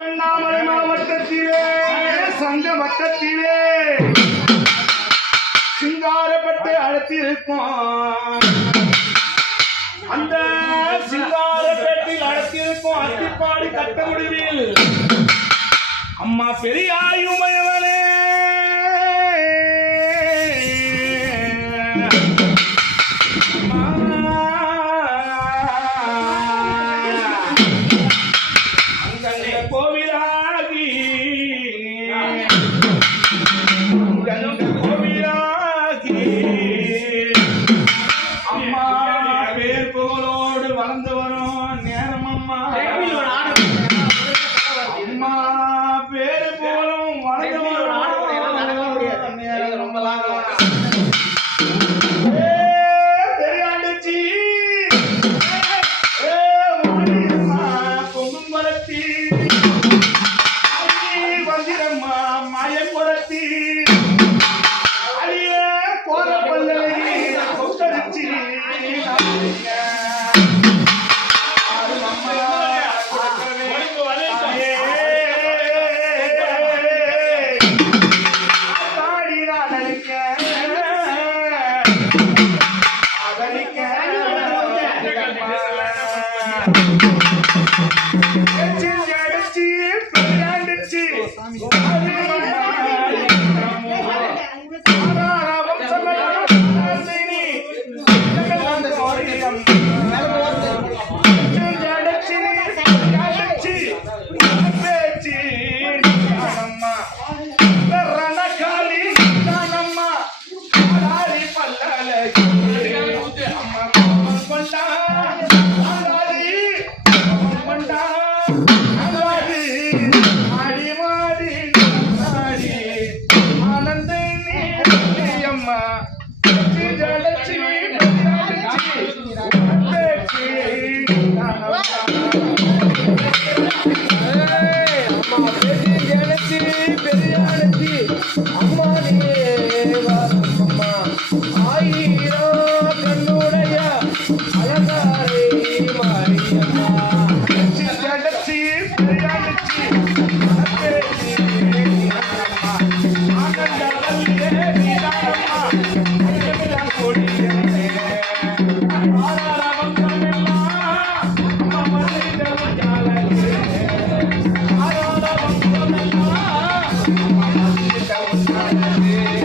அண்ணாமலை மாவட்டத்திலே சங்க வட்டத்திலே சிங்காரப்பட்டு அழைத்திருப்போம் அந்த சிங்காரப்பேட்டில் அழைத்திருப்போம் அத்திப்பாடு கட்ட முடிவில் அம்மா பெரியாயுமையவனே ஆயிரம்மா மயங்குரத்தி. அழிய கோல பல்லவி உத்தரிச்சி Thank you. আমি Hey, I'm Yeah.